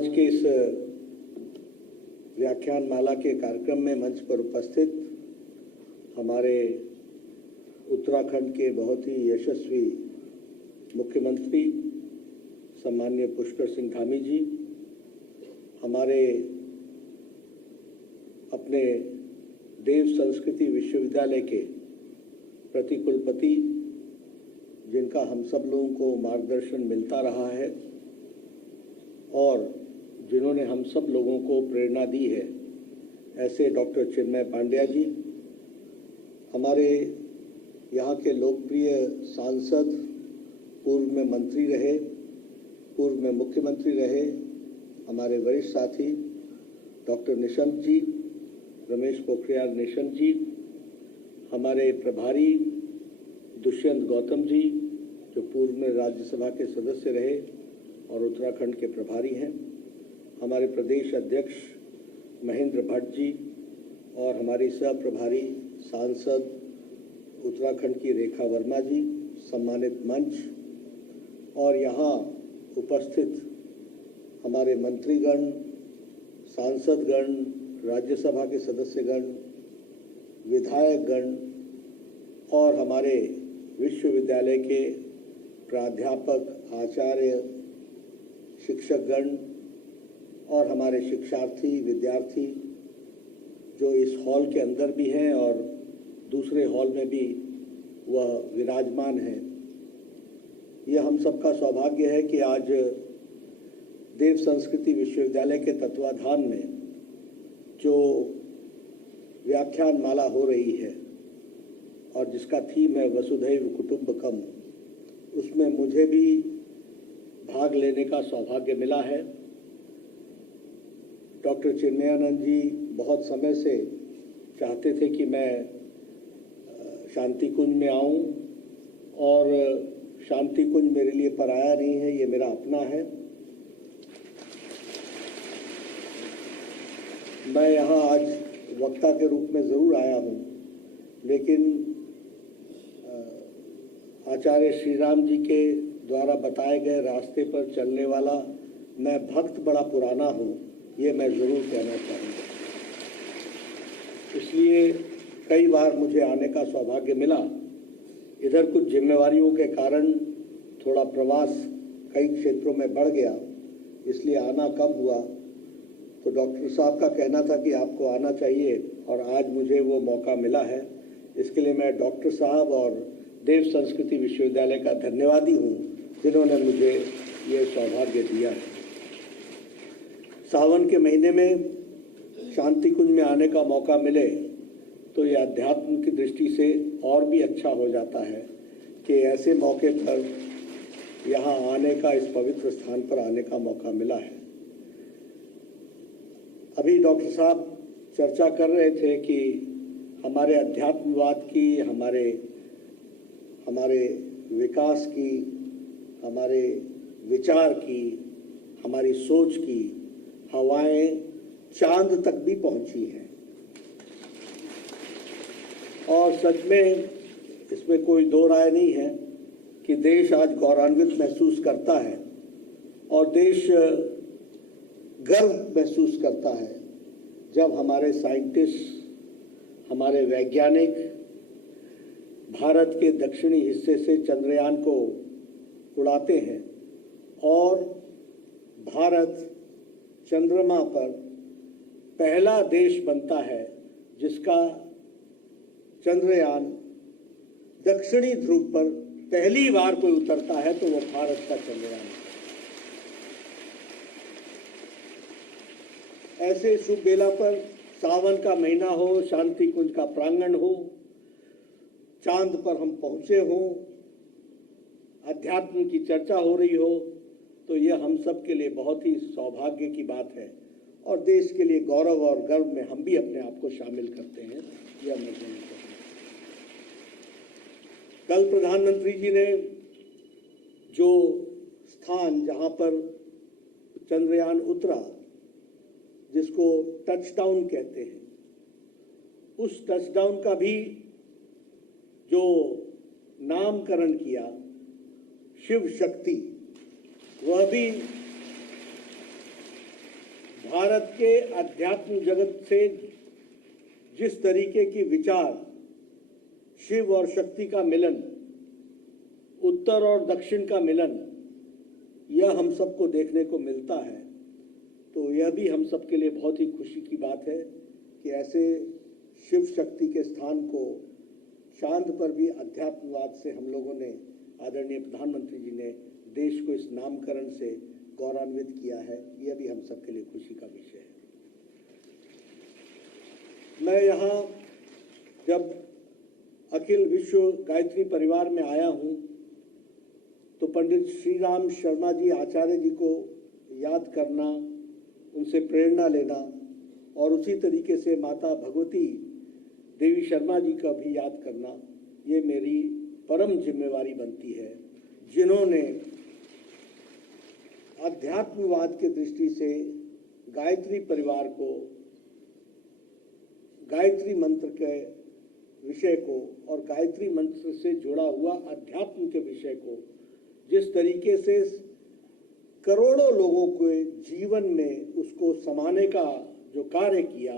आज के इस व्याख्यान माला के कार्यक्रम में मंच पर उपस्थित हमारे उत्तराखंड के बहुत ही यशस्वी मुख्यमंत्री सम्माननीय पुष्कर सिंह धामी जी, हमारे अपने देव संस्कृति विश्वविद्यालय के प्रतिकुलपति, जिनका हम सब लोगों को मार्गदर्शन मिलता रहा है और जिन्होंने हम सब लोगों को प्रेरणा दी है, ऐसे डॉक्टर चिन्मय पांड्या जी, हमारे यहाँ के लोकप्रिय सांसद, पूर्व में मंत्री रहे, पूर्व में मुख्यमंत्री रहे, हमारे वरिष्ठ साथी डॉक्टर निशंक जी, रमेश पोखरियाल निशंक जी, हमारे प्रभारी दुष्यंत गौतम जी, जो पूर्व में राज्यसभा के सदस्य रहे और उत्तराखंड के प्रभारी हैं, हमारे प्रदेश अध्यक्ष महेंद्र भट्ट जी और हमारी सह प्रभारी सांसद उत्तराखंड की रेखा वर्मा जी, सम्मानित मंच और यहाँ उपस्थित हमारे मंत्रीगण, सांसदगण, राज्यसभा के सदस्यगण, विधायकगण और हमारे विश्वविद्यालय के प्राध्यापक, आचार्य, शिक्षकगण और हमारे शिक्षार्थी, विद्यार्थी जो इस हॉल के अंदर भी हैं और दूसरे हॉल में भी वह विराजमान हैं। यह हम सबका सौभाग्य है कि आज देव संस्कृति विश्वविद्यालय के तत्वाधान में जो व्याख्यान माला हो रही है और जिसका थीम है वसुधैव कुटुंबकम, उसमें मुझे भी भाग लेने का सौभाग्य मिला है। डॉक्टर चिन्मयानंद जी बहुत समय से चाहते थे कि मैं शांति कुंज में आऊं और शांति कुंज मेरे लिए पराया नहीं है, ये मेरा अपना है। मैं यहाँ आज वक्ता के रूप में ज़रूर आया हूँ, लेकिन आचार्य श्री राम जी के द्वारा बताए गए रास्ते पर चलने वाला मैं भक्त बड़ा पुराना हूँ, ये मैं ज़रूर कहना चाहूँगा। इसलिए कई बार मुझे आने का सौभाग्य मिला। इधर कुछ जिम्मेवारियों के कारण थोड़ा प्रवास कई क्षेत्रों में बढ़ गया, इसलिए आना कम हुआ। तो डॉक्टर साहब का कहना था कि आपको आना चाहिए और आज मुझे वो मौका मिला है। इसके लिए मैं डॉक्टर साहब और देव संस्कृति विश्वविद्यालय का धन्यवादी हूँ, जिन्होंने मुझे ये सौभाग्य दिया है। सावन के महीने में शांति कुंज में आने का मौका मिले तो ये अध्यात्म की दृष्टि से और भी अच्छा हो जाता है कि ऐसे मौके पर यहाँ आने का, इस पवित्र स्थान पर आने का मौका मिला है। अभी डॉक्टर साहब चर्चा कर रहे थे कि हमारे अध्यात्मवाद की, हमारे विकास की, हमारे विचार की, हमारी सोच की हवाएं चांद तक भी पहुंची हैं और सच में इसमें कोई दो राय नहीं है कि देश आज गौरवान्वित महसूस करता है और देश गर्व महसूस करता है जब हमारे साइंटिस्ट, हमारे वैज्ञानिक भारत के दक्षिणी हिस्से से चंद्रयान को उड़ाते हैं और भारत चंद्रमा पर पहला देश बनता है जिसका चंद्रयान दक्षिणी ध्रुव पर पहली बार कोई उतरता है, तो वो भारत का चंद्रयान है। ऐसे शुभ बेला पर सावन का महीना हो, शांति कुंज का प्रांगण हो, चांद पर हम पहुंचे हों, अध्यात्म की चर्चा हो रही हो, तो यह हम सब के लिए बहुत ही सौभाग्य की बात है और देश के लिए गौरव और गर्व में हम भी अपने आप को शामिल करते हैं। यह मैं कहना चाहूँगा। कल प्रधानमंत्री जी ने जो स्थान जहाँ पर चंद्रयान उतरा, जिसको टचडाउन कहते हैं, उस टचडाउन का भी जो नामकरण किया शिव शक्ति, वह भी भारत के अध्यात्म जगत से जिस तरीके की विचार, शिव और शक्ति का मिलन, उत्तर और दक्षिण का मिलन, यह हम सबको देखने को मिलता है, तो यह भी हम सबके लिए बहुत ही खुशी की बात है कि ऐसे शिव शक्ति के स्थान को चांद पर भी अध्यात्मवाद से हम लोगों ने, आदरणीय प्रधानमंत्री जी ने देश को इस नामकरण से गौरवान्वित किया है। यह भी हम सबके लिए खुशी का विषय है। मैं यहाँ जब अखिल विश्व गायत्री परिवार में आया हूँ तो पंडित श्री राम शर्मा जी आचार्य जी को याद करना, उनसे प्रेरणा लेना और उसी तरीके से माता भगवती देवी शर्मा जी का भी याद करना, ये मेरी परम जिम्मेवारी बनती है, जिन्होंने अध्यात्मवाद के दृष्टि से गायत्री परिवार को, गायत्री मंत्र के विषय को और गायत्री मंत्र से जुड़ा हुआ अध्यात्म के विषय को जिस तरीके से करोड़ों लोगों के जीवन में उसको समाने का जो कार्य किया,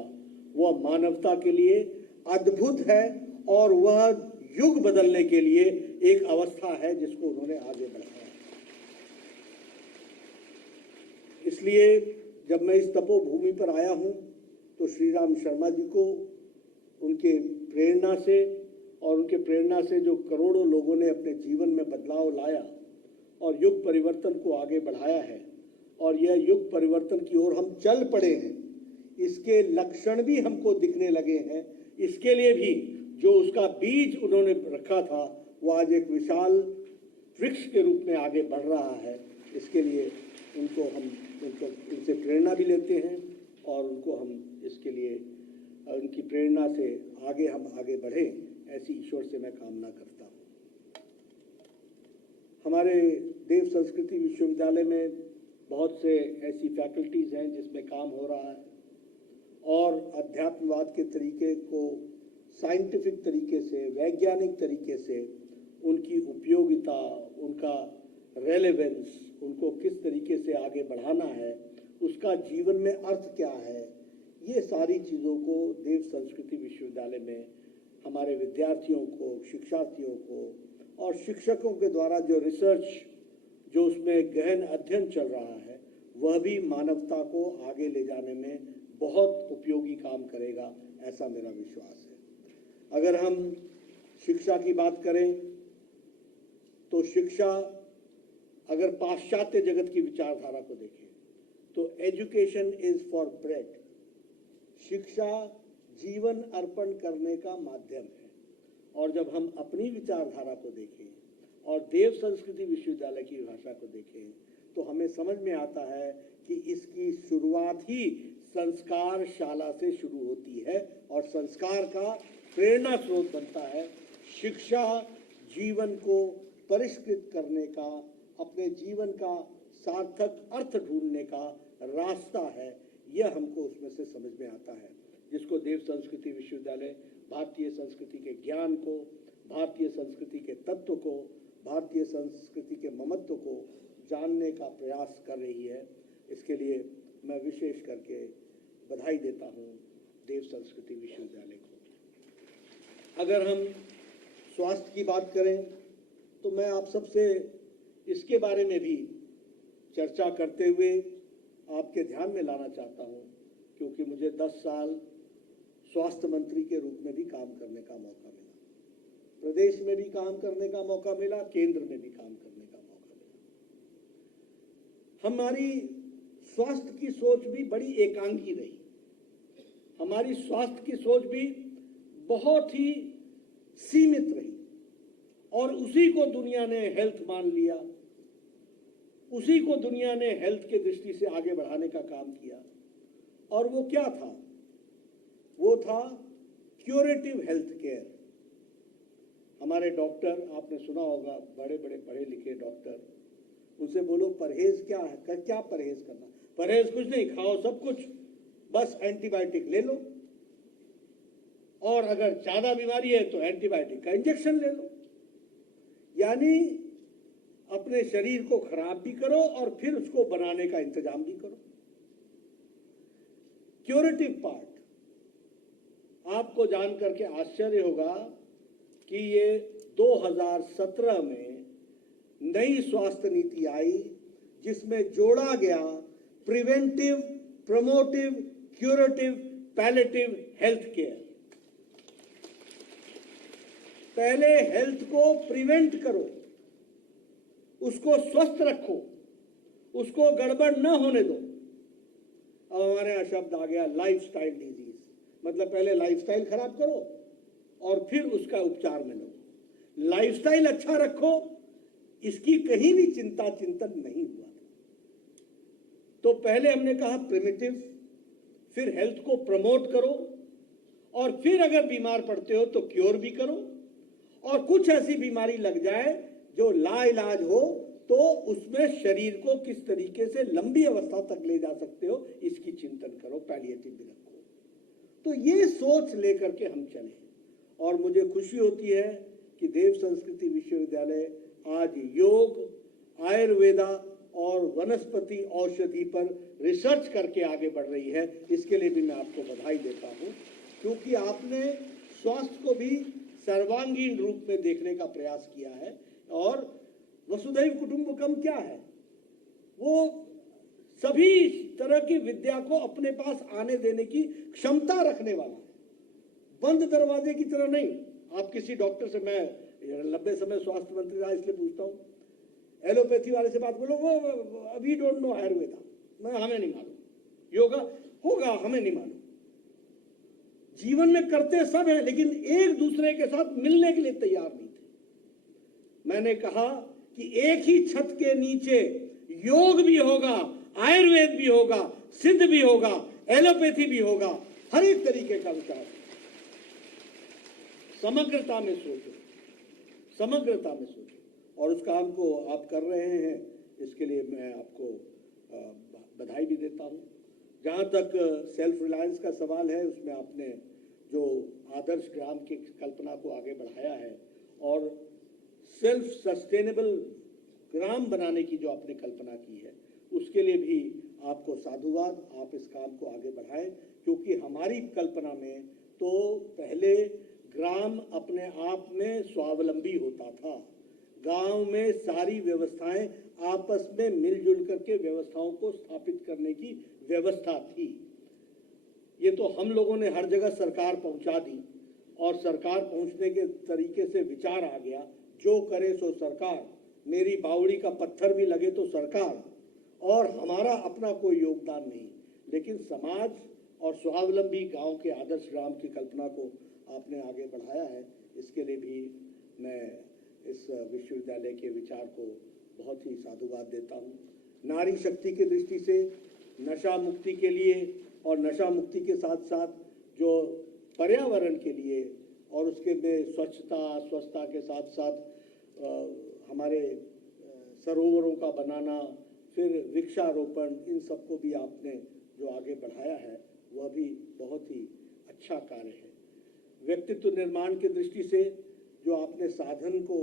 वह मानवता के लिए अद्भुत है और वह युग बदलने के लिए एक अवस्था है जिसको उन्होंने आगे बढ़ाया। इसलिए जब मैं इस तपोभूमि पर आया हूं तो श्री राम शर्मा जी को उनके प्रेरणा से और उनके प्रेरणा से जो करोड़ों लोगों ने अपने जीवन में बदलाव लाया और युग परिवर्तन को आगे बढ़ाया है, और यह युग परिवर्तन की ओर हम चल पड़े हैं, इसके लक्षण भी हमको दिखने लगे हैं। इसके लिए भी जो उसका बीज उन्होंने रखा था वो आज एक विशाल वृक्ष के रूप में आगे बढ़ रहा है। इसके लिए उनसे प्रेरणा भी लेते हैं और उनको हम इसके लिए उनकी प्रेरणा से हम आगे बढ़े, ऐसी ईश्वर से मैं कामना करता हूँ। हमारे देव संस्कृति विश्वविद्यालय में बहुत से ऐसी फैकल्टीज हैं जिसमें काम हो रहा है और अध्यात्मवाद के तरीके को साइंटिफिक तरीके से, वैज्ञानिक तरीके से उनकी उपयोगिता, उनका रेलेवेंस, उनको किस तरीके से आगे बढ़ाना है, उसका जीवन में अर्थ क्या है, ये सारी चीज़ों को देव संस्कृति विश्वविद्यालय में हमारे विद्यार्थियों को, शिक्षार्थियों को और शिक्षकों के द्वारा जो रिसर्च, जो उसमें गहन अध्ययन चल रहा है, वह भी मानवता को आगे ले जाने में बहुत उपयोगी काम करेगा, ऐसा मेरा विश्वास है। अगर हम शिक्षा की बात करें तो शिक्षा, अगर पाश्चात्य जगत की विचारधारा को देखें तो एजुकेशन इज फॉर ब्रेड, शिक्षा जीवन अर्पण करने का माध्यम है। और जब हम अपनी विचारधारा को देखें और देव संस्कृति विश्वविद्यालय की भाषा को देखें तो हमें समझ में आता है कि इसकी शुरुआत ही संस्कार शाला से शुरू होती है और संस्कार का प्रेरणा स्रोत बनता है। शिक्षा जीवन को परिष्कृत करने का, अपने जीवन का सार्थक अर्थ ढूंढने का रास्ता है, यह हमको उसमें से समझ में आता है, जिसको देव संस्कृति विश्वविद्यालय भारतीय संस्कृति के ज्ञान को, भारतीय संस्कृति के तत्व को, भारतीय संस्कृति के महत्व को जानने का प्रयास कर रही है। इसके लिए मैं विशेष करके बधाई देता हूँ देव संस्कृति विश्वविद्यालय को। अगर हम स्वास्थ्य की बात करें तो मैं आप सबसे इसके बारे में भी चर्चा करते हुए आपके ध्यान में लाना चाहता हूं, क्योंकि मुझे 10 साल स्वास्थ्य मंत्री के रूप में भी काम करने का मौका मिला, प्रदेश में भी काम करने का मौका मिला, केंद्र में भी काम करने का मौका मिला। हमारी स्वास्थ्य की सोच भी बड़ी एकांगी रही, हमारी स्वास्थ्य की सोच भी बहुत ही सीमित रही और उसी को दुनिया ने हेल्थ मान लिया, उसी को दुनिया ने हेल्थ के दृष्टि से आगे बढ़ाने का काम किया। और वो क्या था? वो था क्यूरेटिव हेल्थ केयर। हमारे डॉक्टर, आपने सुना होगा, बड़े बड़े पढ़े लिखे डॉक्टर, उनसे बोलो परहेज क्या है, क्या परहेज करना? परहेज कुछ नहीं, खाओ सब कुछ, बस एंटीबायोटिक ले लो, और अगर ज्यादा बीमारी है तो एंटीबायोटिक का इंजेक्शन ले लो। यानी अपने शरीर को खराब भी करो और फिर उसको बनाने का इंतजाम भी करो। क्यूरेटिव पार्ट, आपको जान करके आश्चर्य होगा कि ये 2017 में नई स्वास्थ्य नीति आई जिसमें जोड़ा गया preventive, promotive, curative, palliative health care. पहले हेल्थ को प्रिवेंट करो, उसको स्वस्थ रखो, उसको गड़बड़ न होने दो। अब हमारे यहां शब्द आ गया लाइफस्टाइल डिजीज, मतलब पहले लाइफस्टाइल खराब करो और फिर उसका उपचार में लो। लाइफस्टाइल अच्छा रखो, इसकी कहीं भी चिंतन नहीं हुआ था। तो पहले हमने कहा प्रिमिटिव, फिर हेल्थ को प्रमोट करो, और फिर अगर बीमार पड़ते हो तो क्योर भी करो, और कुछ ऐसी बीमारी लग जाए जो लाइलाज हो तो उसमें शरीर को किस तरीके से लंबी अवस्था तक ले जा सकते हो इसकी चिंतन करो, पैलिएटिव भी रखो। तो ये सोच लेकर के हम चले, और मुझे खुशी होती है कि देव संस्कृति विश्वविद्यालय आज योग, आयुर्वेदा और वनस्पति औषधि पर रिसर्च करके आगे बढ़ रही है। इसके लिए भी मैं आपको बधाई देता हूं, क्योंकि आपने स्वास्थ्य को भी सर्वांगीण रूप में देखने का प्रयास किया है। और वसुधैव कुटुंबकम क्या है? वो सभी तरह की विद्या को अपने पास आने देने की क्षमता रखने वाला है, बंद दरवाजे की तरह नहीं। आप किसी डॉक्टर से, मैं लंबे समय स्वास्थ्य मंत्री रहा इसलिए पूछता हूं, एलोपैथी वाले से बात बोलो, वो अभी डोंट नो आयुर्वेदा, मैं हमें नहीं मालूम, योगा होगा हमें नहीं मालूम। जीवन में करते सब है, लेकिन एक दूसरे के साथ मिलने के लिए तैयार नहीं थे। मैंने कहा कि एक ही छत के नीचे योग भी होगा, आयुर्वेद भी होगा, सिद्ध भी होगा, एलोपैथी भी होगा, हर एक तरीके का विचार। समग्रता में सोचो, समग्रता में सोचो, और उस काम को आप कर रहे हैं, इसके लिए मैं आपको बधाई भी देता हूं। जहां तक सेल्फ रिलायंस का सवाल है, उसमें आपने जो आदर्श ग्राम की कल्पना को आगे बढ़ाया है और सेल्फ सस्टेनेबल ग्राम बनाने की जो आपने कल्पना की है, उसके लिए भी आपको साधुवाद। आप इस काम को आगे बढ़ाएं, क्योंकि हमारी कल्पना में तो पहले ग्राम अपने आप में स्वावलंबी होता था। गांव में सारी व्यवस्थाएं आपस में मिलजुल करके व्यवस्थाओं को स्थापित करने की व्यवस्था थी। ये तो हम लोगों ने हर जगह सरकार पहुंचा दी, और सरकार पहुंचने के तरीके से विचार आ गया, जो करे सो सरकार, मेरी बावड़ी का पत्थर भी लगे तो सरकार, और हमारा अपना कोई योगदान नहीं। लेकिन समाज और स्वावलंबी गांव के आदर्श ग्राम की कल्पना को आपने आगे बढ़ाया है, इसके लिए भी मैं इस विश्वविद्यालय के विचार को बहुत ही साधुवाद देता हूँ। नारी शक्ति की दृष्टि से नशा मुक्ति के लिए, और नशा मुक्ति के साथ साथ जो पर्यावरण के लिए, और उसके में स्वच्छता के साथ साथ हमारे सरोवरों का बनाना, फिर वृक्षारोपण, इन सबको भी आपने जो आगे बढ़ाया है वह भी बहुत ही अच्छा कार्य है। व्यक्तित्व निर्माण की दृष्टि से जो आपने साधन को,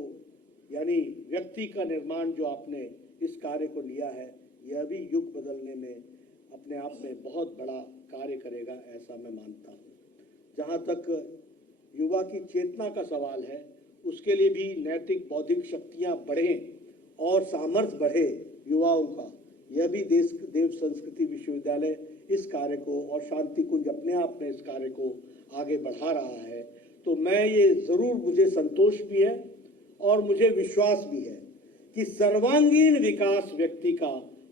यानी व्यक्ति का निर्माण जो आपने इस कार्य को लिया है, यह भी युग बदलने में अपने आप में बहुत बड़ा कार्य करेगा, ऐसा मैं मानता हूँ। जहाँ तक युवा की चेतना का सवाल है, उसके लिए भी नैतिक बौद्धिक शक्तियाँ बढ़ें और सामर्थ्य बढ़े युवाओं का, यह भी देव संस्कृति विश्वविद्यालय इस कार्य को, और शांति कुंज अपने आप में इस कार्य को आगे बढ़ा रहा है। तो मैं ये जरूर, मुझे संतोष भी है और मुझे विश्वास भी है कि सर्वांगीण विकास व्यक्ति का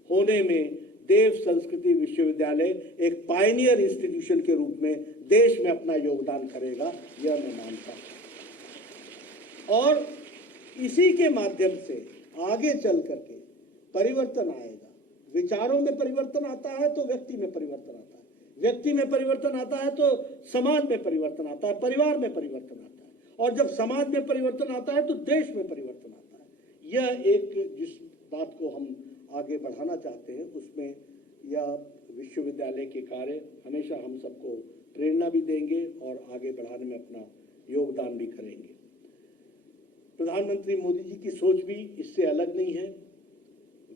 होने में देव संस्कृति विश्वविद्यालय एक पायनियर इंस्टीट्यूशन के रूप में देश में अपना योगदान करेगा, यह मैं मानता हूं। और इसी के माध्यम से आगे चल करके परिवर्तन आएगा। विचारों में परिवर्तन आता है तो व्यक्ति में परिवर्तन आता है, व्यक्ति में परिवर्तन आता है तो समाज में परिवर्तन आता है, परिवार में परिवर्तन आता है, और जब समाज में परिवर्तन आता है तो देश में परिवर्तन आता है। यह एक जिस बात को हम आगे बढ़ाना चाहते हैं, उसमें यह विश्वविद्यालय के कार्य हमेशा हम सबको प्रेरणा भी देंगे और आगे बढ़ाने में अपना योगदान भी करेंगे। प्रधानमंत्री मोदी जी की सोच भी इससे अलग नहीं है।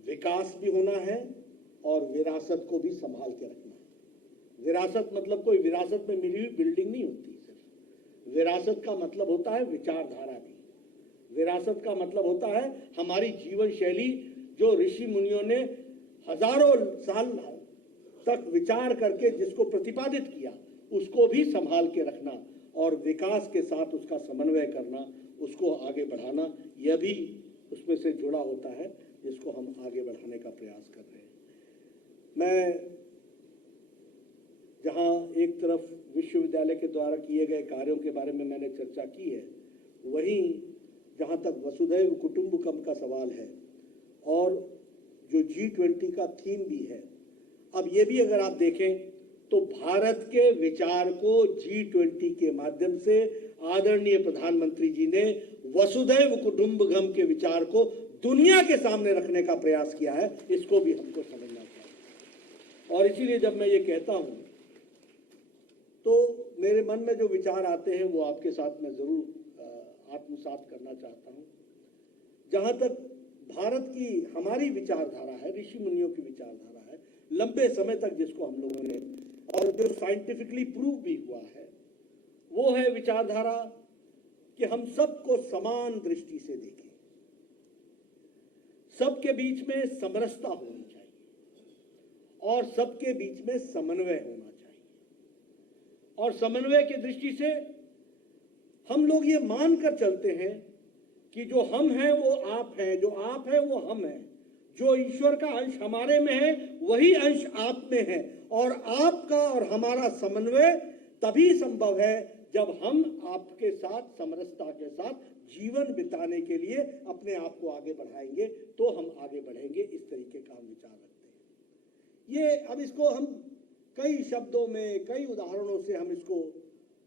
विकास भी होना है और विरासत को भी संभाल के रखना है। विरासत मतलब कोई विरासत में मिली हुई बिल्डिंग नहीं होती। सिर्फ विरासत का मतलब होता है विचारधारा भी। विरासत का मतलब होता है हमारी जीवन शैली, जो ऋषि मुनियों ने हजारों साल तक विचार करके जिसको प्रतिपादित किया, उसको भी संभाल के रखना और विकास के साथ उसका समन्वय करना, उसको आगे बढ़ाना, यह भी उसमें से जुड़ा होता है जिसको हम आगे बढ़ाने का प्रयास कर रहे हैं। मैं जहां एक तरफ विश्वविद्यालय के द्वारा किए गए कार्यों के बारे में मैंने चर्चा की है, वहीं जहां तक वसुधैव कुटुंबकम का सवाल है और जो G20 का थीम भी है, अब ये भी अगर आप देखें तो भारत के विचार को G20 के माध्यम से आदरणीय प्रधानमंत्री जी ने वसुधैव कुटुंबकम के विचार को दुनिया के सामने रखने का प्रयास किया है। इसको भी हमको समझना चाहिए। और इसीलिए जब मैं ये कहता हूं तो मेरे मन में जो विचार आते हैं वो आपके साथ मैं जरूर आत्मसात करना चाहता हूं। जहां तक भारत की हमारी विचारधारा है, ऋषि मुनियों की विचारधारा है, लंबे समय तक जिसको हम लोगों ने, और जो साइंटिफिकली प्रूव भी हुआ है, वो है विचारधारा कि हम सबको समान दृष्टि से देखें, सबके बीच में समरसता होनी चाहिए और सबके बीच में समन्वय होना चाहिए। और समन्वय की दृष्टि से हम लोग ये मानकर चलते हैं कि जो हम हैं वो आप हैं, जो आप हैं वो हम हैं, जो ईश्वर का अंश हमारे में है वही अंश आप में है, और आपका और हमारा समन्वय तभी संभव है जब हम आपके साथ समरसता के साथ जीवन बिताने के लिए अपने आप को आगे बढ़ाएंगे, तो हम आगे बढ़ेंगे। इस तरीके का हम विचार रखते हैं। ये अब इसको हम कई शब्दों में, कई उदाहरणों से हम इसको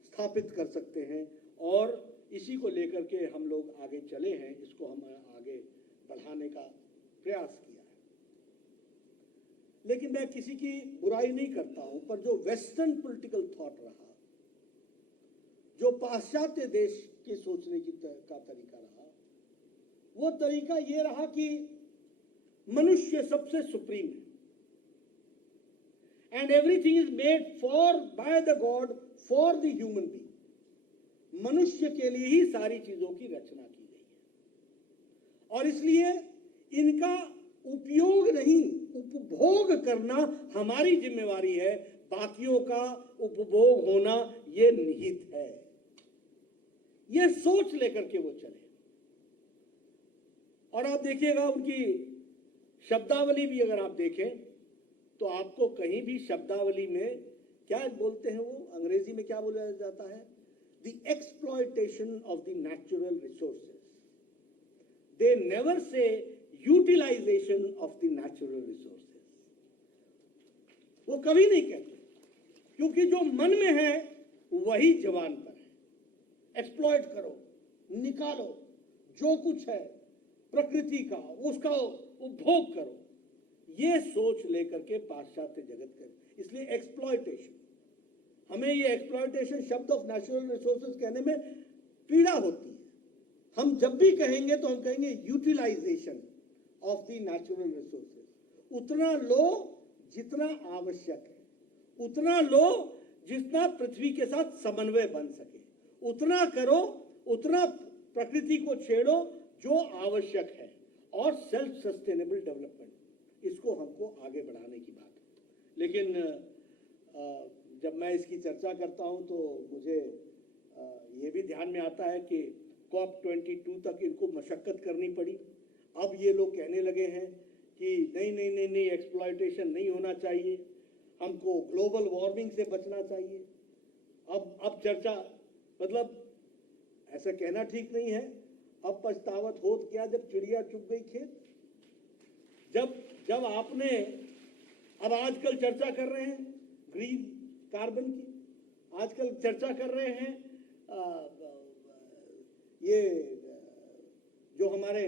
स्थापित कर सकते हैं और इसी को लेकर के हम लोग आगे चले हैं, इसको हम आगे बढ़ाने का प्रयास किया है। लेकिन मैं किसी की बुराई नहीं करता हूं, पर जो वेस्टर्न पॉलिटिकल थॉट रहा, जो पाश्चात्य देश के सोचने का तरीका रहा, वो तरीका ये रहा कि मनुष्य सबसे सुप्रीम है and everything is made for by the God for the human being. मनुष्य के लिए ही सारी चीजों की रचना की गई है और इसलिए इनका उपयोग नहीं, उपभोग करना हमारी जिम्मेवारी है। बाकियों का उपभोग होना यह निहित है। यह सोच लेकर के वो चले। और आप देखिएगा उनकी शब्दावली भी अगर आप देखें तो आपको कहीं भी शब्दावली में क्या बोलते हैं, वो अंग्रेजी में क्या बोला जाता है, the exploitation of the natural resources. They never say utilization of the natural resources. वो कभी नहीं कहते, क्योंकि जो मन में है वही जवान पर है। एक्सप्लॉयट करो, निकालो जो कुछ है प्रकृति का, उसका उपभोग करो, ये सोच लेकर के पाश्चात्य जगत करे। इसलिए एक्सप्लॉयटेशन, हमें ये एक्सप्लॉयटेशन शब्द ऑफ नेचुरल रिसोर्सेज कहने में पीड़ा होती है। हम जब भी कहेंगे तो हम कहेंगे utilization of the natural resources. उतना लो जितना आवश्यक है, उतना लो जितना पृथ्वी के साथ समन्वय बन सके, उतना करो, उतना प्रकृति को छेड़ो जो आवश्यक है, और सेल्फ सस्टेनेबल डेवलपमेंट, इसको हमको आगे बढ़ाने की बात है। लेकिन जब मैं इसकी चर्चा करता हूं तो मुझे ये भी ध्यान में आता है कि COP22 तक इनको मशक्कत करनी पड़ी। अब ये लोग कहने लगे हैं कि नहीं नहीं नहीं नहीं, एक्सप्लॉयटेशन नहीं होना चाहिए, हमको ग्लोबल वार्मिंग से बचना चाहिए। अब चर्चा, मतलब ऐसा कहना ठीक नहीं है। अब पछतावत होत क्या जब चिड़िया चुग गई खेत। जब आपने, अब आजकल चर्चा कर रहे हैं ग्रीन कार्बन की, आजकल चर्चा कर रहे हैं ये जो हमारे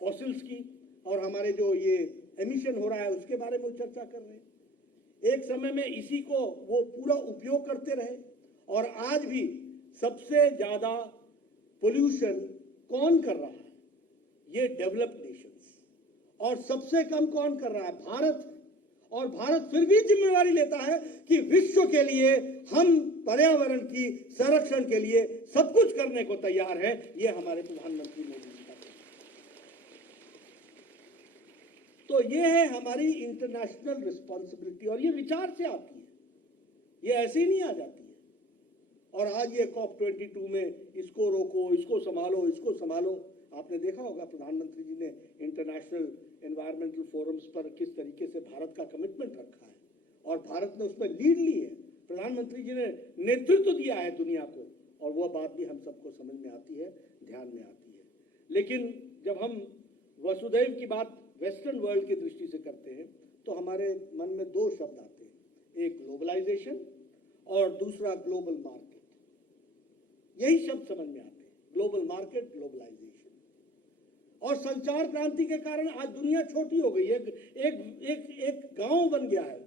फॉसिल्स की और हमारे जो ये एमिशन हो रहा है उसके बारे में चर्चा कर रहे हैं। एक समय में इसी को वो पूरा उपयोग करते रहे, और आज भी सबसे ज्यादा पोल्यूशन कौन कर रहा है? ये डेवलप्ड नेशंस। और सबसे कम कौन कर रहा है? भारत। और भारत फिर भी जिम्मेवारी लेता है कि विश्व के लिए हम पर्यावरण की संरक्षण के लिए सब कुछ करने को तैयार है। ये हमारे प्रधानमंत्री मोदी जी का कहना है। तो ये है हमारी इंटरनेशनल रिस्पॉन्सिबिलिटी, और ये विचार से आती है, ये ऐसे ही नहीं आ जाती है। और आज ये COP22 में इसको रोको, इसको संभालो, इसको संभालो। आपने देखा होगा प्रधानमंत्री जी ने इंटरनेशनल एनवायरमेंटल फोरम्स पर किस तरीके से भारत का कमिटमेंट रखा है, और भारत ने उसमें लीड ली है। प्रधानमंत्री जी ने नेतृत्व दिया है दुनिया को, और वह बात भी हम सबको समझ में आती है, ध्यान में आती है। लेकिन जब हम वसुधैव की बात वेस्टर्न वर्ल्ड की दृष्टि से करते हैं तो हमारे मन में दो शब्द आते हैं, एक ग्लोबलाइजेशन और दूसरा ग्लोबल मार्केट। यही शब्द समझ में आते हैं, ग्लोबल मार्केट, ग्लोबलाइजेशन। और संचार क्रांति के कारण आज दुनिया छोटी हो गई है, एक गांव बन गया है।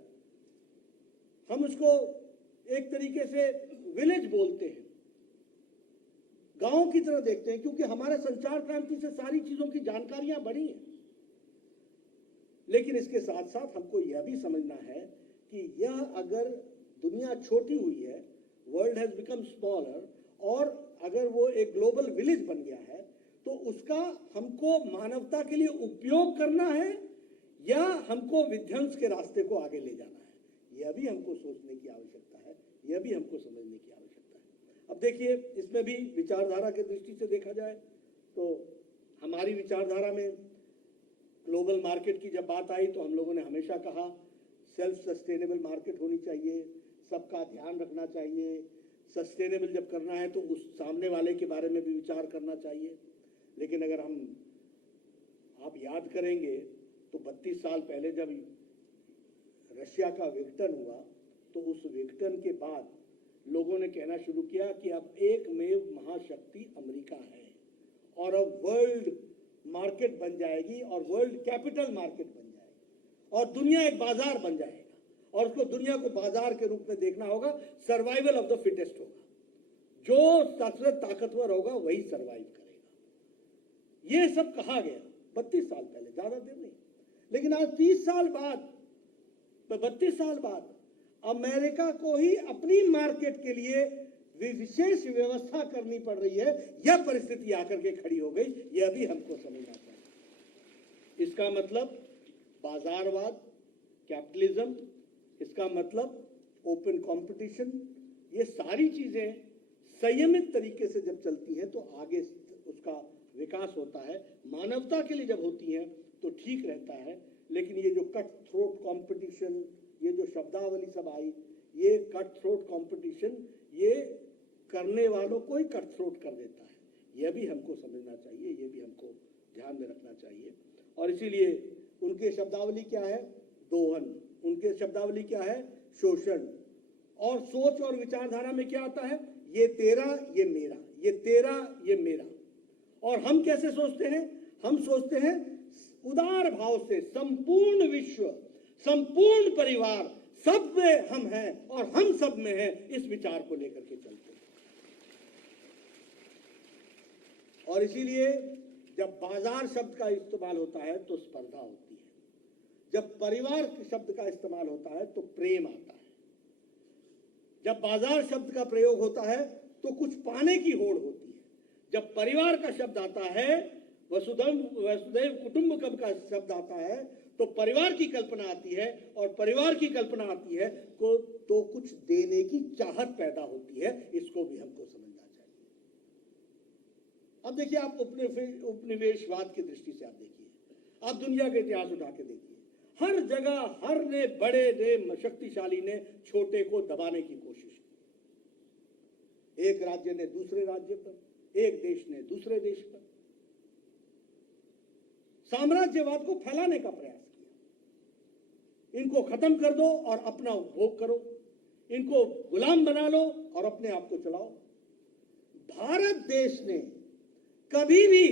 हम उसको एक तरीके से विलेज बोलते हैं, गांव की तरह देखते हैं, क्योंकि हमारे संचार क्रांति से सारी चीजों की जानकारियां बढ़ी हैं। लेकिन इसके साथ साथ हमको यह भी समझना है कि यह अगर दुनिया छोटी हुई है, वर्ल्ड हैज बिकम स्मॉलर, और अगर वो एक ग्लोबल विलेज बन गया है, तो उसका हमको मानवता के लिए उपयोग करना है या हमको विध्वंस के रास्ते को आगे ले जाना है। यह भी हमको सोचने की आवश्यकता है, यह भी हमको समझने की आवश्यकता है। अब देखिए, इसमें भी विचारधारा की दृष्टि से देखा जाए तो हमारी विचारधारा में ग्लोबल मार्केट की जब बात आई तो हम लोगों ने हमेशा कहा सेल्फ सस्टेनेबल मार्केट होनी चाहिए, सबका ध्यान रखना चाहिए। सस्टेनेबल जब करना है तो उस सामने वाले के बारे में भी विचार करना चाहिए। लेकिन अगर आप याद करेंगे तो 32 साल पहले जब रशिया का विघटन हुआ तो उस विघटन के बाद लोगों ने कहना शुरू किया कि अब एकमेव महाशक्ति अमेरिका है, और अब वर्ल्ड मार्केट बन जाएगी, और वर्ल्ड कैपिटल मार्केट बन जाएगी, और दुनिया एक बाजार बन जाएगा, और उसको दुनिया को बाजार के रूप में देखना होगा। सर्वाइवल ऑफ द फिटेस्ट होगा, जो सबसे ताकतवर होगा वही सर्वाइव करेगा। ये सब कहा गया 32 साल पहले, ज्यादा देर नहीं। लेकिन आज 30 साल बाद, 32 साल बाद अमेरिका को ही अपनी मार्केट के लिए विशेष व्यवस्था करनी पड़ रही है। यह परिस्थिति आकर के खड़ी हो गई, यह भी हमको समझना चाहिए। इसका मतलब बाजारवाद, कैपिटलिज्म, इसका मतलब ओपन कंपटीशन, ये सारी चीजें संयमित तरीके से जब चलती हैं तो आगे उसका विकास होता है। मानवता के लिए जब होती हैं तो ठीक रहता है। लेकिन ये जो कट थ्रोट कंपटीशन, ये जो शब्दावली सब आई, ये कट थ्रोट कंपटीशन, ये करने वालों को ही कट थ्रोट कर देता है। यह भी हमको समझना चाहिए, ये भी हमको ध्यान में रखना चाहिए। और इसीलिए उनके शब्दावली क्या है? दोहन। उनके शब्दावली क्या है? शोषण। और सोच और विचारधारा में क्या आता है? ये तेरा, ये मेरा, ये तेरा, ये मेरा। और हम कैसे सोचते हैं? हम सोचते हैं उदार भाव से, संपूर्ण विश्व, संपूर्ण परिवार, सब में हम हैं और हम सब में हैं, इस विचार को लेकर के चलते हैं। और इसीलिए जब बाजार शब्द का इस्तेमाल होता है तो स्पर्धा होती है, जब परिवार शब्द का इस्तेमाल होता है तो प्रेम आता है, जब बाजार शब्द का प्रयोग होता है तो कुछ पाने की होड़ होती है, जब परिवार का शब्द आता है, वसुधैव कुटुंबकम का शब्द आता है, तो परिवार की कल्पना आती है, और परिवार की कल्पना आती है तो कुछ देने की चाहत पैदा होती है। इसको भी हमको समझना चाहिए। अब देखिए, आप उपनिवेशवाद की दृष्टि से आप देखिए, आप दुनिया का इतिहास उठा के देखिए, हर जगह हर ने, बड़े ने, शक्तिशाली ने छोटे को दबाने की कोशिश की। एक राज्य ने दूसरे राज्य पर, एक देश ने दूसरे देश पर साम्राज्यवाद को फैलाने का प्रयास किया। इनको खत्म कर दो और अपना उपभोग करो, इनको गुलाम बना लो और अपने आप को चलाओ। भारत देश ने कभी भी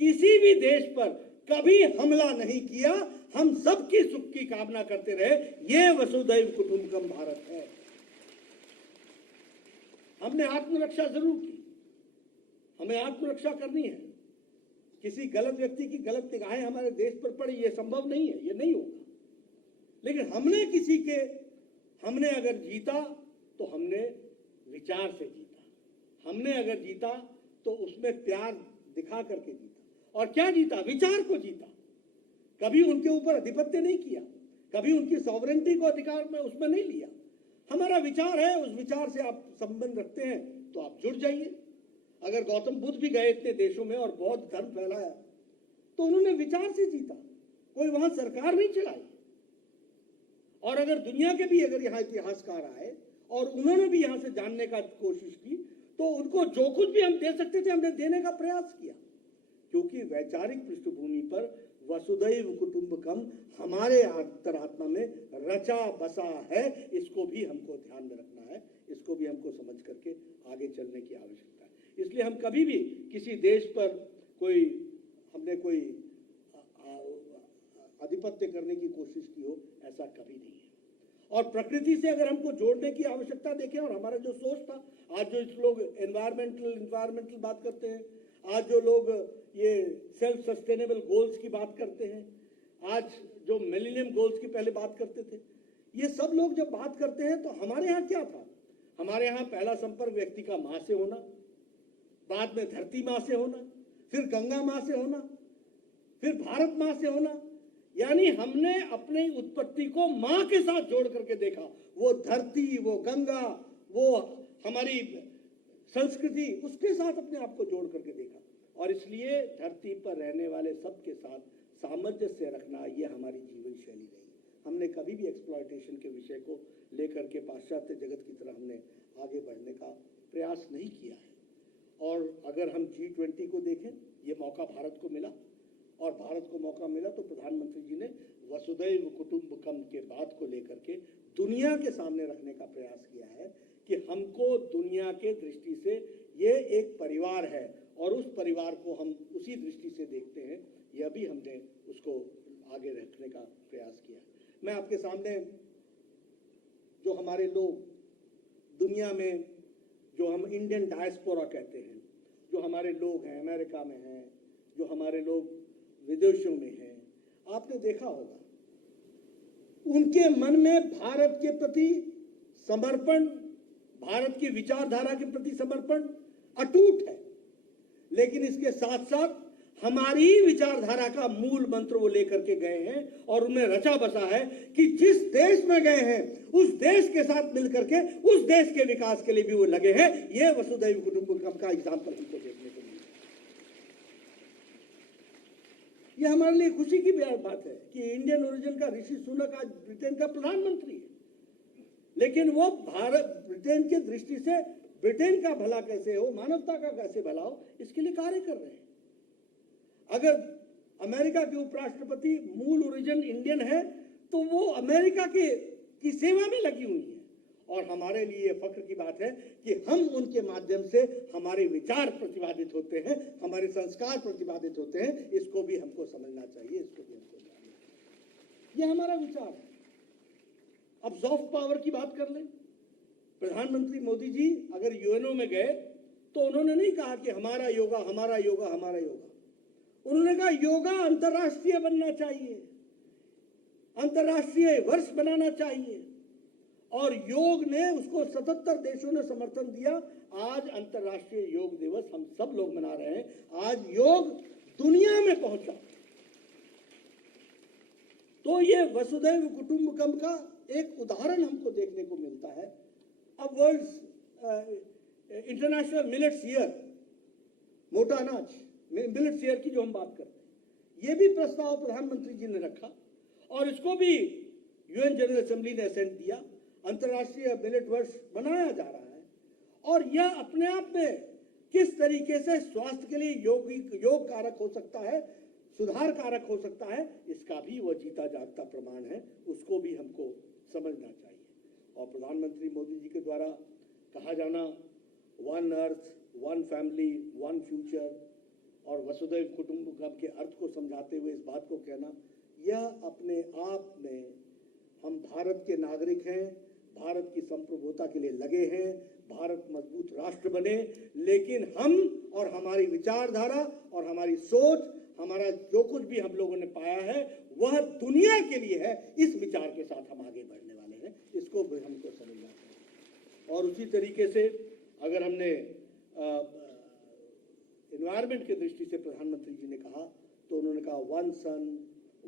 किसी भी देश पर कभी हमला नहीं किया। हम सबकी सुख की कामना करते रहे। ये वसुधैव कुटुंबकम भारत है। हमने आत्मरक्षा जरूर की, हमें आत्मरक्षा करनी है। किसी गलत व्यक्ति की गलत निगाहें हमारे देश पर पड़ी, ये संभव नहीं है, ये नहीं होगा। लेकिन हमने अगर जीता तो हमने विचार से जीता, हमने अगर जीता तो उसमें प्यार दिखा करके जीता। और क्या जीता? विचार को जीता। कभी उनके ऊपर अधिपत्य नहीं किया, कभी उनकी सॉवरेंटी को अधिकार में उसमें नहीं लिया। हमारा विचार है, उस विचार से आप संबंध रखते हैं तो आप जुड़ जाइए। अगर गौतम बुद्ध भी गए इतने देशों में और बौद्ध धर्म फैलाया तो उन्होंने विचार से जीता, कोई वहां सरकार नहीं चलाई। और अगर दुनिया के भी अगर यहाँ इतिहासकार आए और उन्होंने भी यहां से जानने का कोशिश की तो उनको जो कुछ भी हम दे सकते थे हमने देने का प्रयास किया, क्योंकि वैचारिक पृष्ठभूमि पर वसुधैव कुटुंबकम हमारे अंतरात्मा में रचा बसा है। इसको भी हमको ध्यान में रखना है, इसको भी हमको समझ करके आगे चलने की आवश्यकता है। इसलिए हम कभी भी किसी देश पर हमने कोई आधिपत्य करने की कोशिश की हो, ऐसा कभी नहीं है। और प्रकृति से अगर हमको जोड़ने की आवश्यकता देखें, और हमारा जो सोच था, आज जो लोग एनवायरमेंटल बात करते हैं, आज जो लोग ये सेल्फ सस्टेनेबल गोल्स की बात करते हैं, आज जो मिलेनियम गोल्स की पहले बात करते थे, ये सब लोग जब बात करते हैं तो हमारे यहाँ क्या था? हमारे यहाँ पहला संपर्क व्यक्ति का माँ से होना, बाद में धरती माँ से होना, फिर गंगा माँ से होना, फिर भारत माँ से होना। यानी हमने अपनी उत्पत्ति को माँ के साथ जोड़ करके देखा। वो धरती, वो गंगा, वो हमारी संस्कृति, उसके साथ अपने आप को जोड़ करके देखा। और इसलिए धरती पर रहने वाले सबके साथ सामंजस्य रखना, ये हमारी जीवन शैली रही। हमने कभी भी एक्सप्लॉयटेशन के विषय को लेकर के पाश्चात्य जगत की तरह हमने आगे बढ़ने का प्रयास नहीं किया है। और अगर हम G20 को देखें, ये मौका भारत को मिला, और भारत को मौका मिला तो प्रधानमंत्री जी ने वसुधैव कुटुंबकम के बात को लेकर के दुनिया के सामने रखने का प्रयास किया है कि हमको दुनिया के दृष्टि से ये एक परिवार है और उस परिवार को हम उसी दृष्टि से देखते हैं। यह भी हमने उसको आगे रखने का प्रयास किया है। मैं आपके सामने जो हमारे लोग दुनिया में, जो हम इंडियन डायस्पोरा कहते हैं, जो हमारे लोग हैं, अमेरिका में हैं, जो हमारे लोग विदेशों में हैं, आपने देखा होगा उनके मन में भारत के प्रति समर्पण, भारत की विचारधारा के प्रति समर्पण अटूट है। लेकिन इसके साथ साथ हमारी विचारधारा का मूल मंत्र वो लेकर के गए हैं और उनमें रचा बसा है कि जिस देश में गए हैं उस देश के साथ मिलकर के उस देश के विकास के लिए भी वो लगे हैं। ये वसुधैव कुटुंबकम का एग्जाम्पल हमको देखने को मिला। ये हमारे लिए खुशी की बात है कि इंडियन ओरिजिन का ऋषि सुनक आज ब्रिटेन का प्रधानमंत्री है, लेकिन वो ब्रिटेन की दृष्टि से ब्रिटेन का भला कैसे हो, मानवता का कैसे भला हो, इसके लिए कार्य कर रहे हैं। अगर अमेरिका के उपराष्ट्रपति मूल ओरिजिन इंडियन है तो वो अमेरिका की सेवा में लगी हुई है। और हमारे लिए फख्र की बात है कि हम उनके माध्यम से हमारे विचार प्रतिपादित होते हैं, हमारे संस्कार प्रतिपादित होते हैं। इसको भी हमको समझना चाहिए, इसको भी हमको जानना चाहिए। यह हमारा विचार है। अब सॉफ्ट पावर की बात कर लें। प्रधानमंत्री मोदी जी अगर यूएनओ में गए तो उन्होंने नहीं कहा कि हमारा योगा, हमारा योगा, हमारा योगा। उन्होंने कहा योगा अंतर्राष्ट्रीय बनना चाहिए, अंतर्राष्ट्रीय वर्ष बनाना चाहिए। और योग ने उसको 77 देशों ने समर्थन दिया। आज अंतर्राष्ट्रीय योग दिवस हम सब लोग मना रहे हैं। आज योग दुनिया में पहुंचा। तो ये वसुधैव कुटुंबकम का एक उदाहरण हमको देखने को मिलता है। अब वर्ल्ड इंटरनेशनल मिलेट्स ईयर, मोटा अनाज मिलेट्स ईयर की जो हम बात करते हैं, ये भी प्रस्ताव प्रधानमंत्री जी ने रखा और इसको भी यूएन जनरल असेंबली ने असेंट दिया। अंतर्राष्ट्रीय मिलेट वर्ष मनाया जा रहा है। और यह अपने आप में किस तरीके से स्वास्थ्य के लिए योग कारक हो सकता है, सुधार कारक हो सकता है, इसका भी वह जीता जागता प्रमाण है। उसको भी हमको समझना चाहिए। और प्रधानमंत्री मोदी जी के द्वारा कहा जाना one earth, one family, one future और वसुधैव कुटुंबकम के अर्थ को समझाते हुए इस बात को कहना, यह अपने आप में हम भारत के नागरिक हैं, भारत की संप्रभुता के लिए लगे हैं, भारत मजबूत राष्ट्र बने। लेकिन हम और हमारी विचारधारा और हमारी सोच, हमारा जो कुछ भी हम लोगों ने पाया है वह दुनिया के लिए है। इस विचार के साथ हम आगे बढ़ने वाले हैं, इसको भी हमको समझना चाहिए। और उसी तरीके से अगर हमने एनवायरमेंट की दृष्टि से प्रधानमंत्री जी ने कहा, तो उन्होंने कहा 1 सन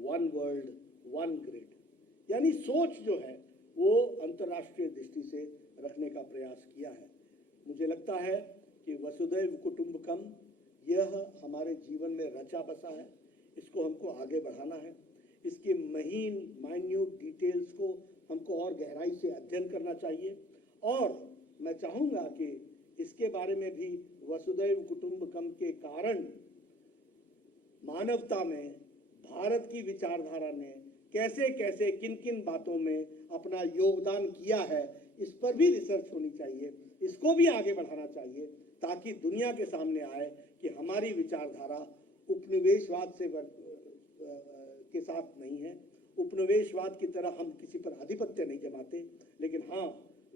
1 वर्ल्ड 1 ग्रिड, यानी सोच जो है वो अंतर्राष्ट्रीय दृष्टि से रखने का प्रयास किया है। मुझे लगता है कि वसुधैव कुटुंबकम यह हमारे जीवन में रचा बसा है, इसको हमको आगे बढ़ाना है। इसके माइन्यूट डिटेल्स को हमको और गहराई से अध्ययन करना चाहिए। और मैं चाहूँगा कि इसके बारे में भी वसुधैव कुटुंबकम के कारण मानवता में भारत की विचारधारा ने कैसे कैसे किन किन बातों में अपना योगदान किया है, इस पर भी रिसर्च होनी चाहिए, इसको भी आगे बढ़ाना चाहिए, ताकि दुनिया के सामने आए कि हमारी विचारधारा उपनिवेशवाद से के साथ नहीं है। उपनिवेशवाद की तरह हम किसी पर आधिपत्य नहीं जमाते, लेकिन हाँ,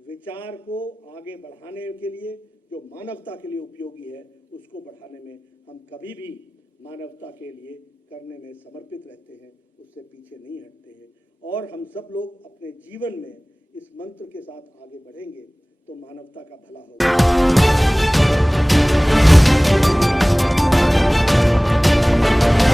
विचार को आगे बढ़ाने के लिए जो मानवता के लिए उपयोगी है, उसको बढ़ाने में हम कभी भी मानवता के लिए करने में समर्पित रहते हैं, उससे पीछे नहीं हटते हैं। और हम सब लोग अपने जीवन में इस मंत्र के साथ आगे बढ़ेंगे तो मानवता का भला होगा।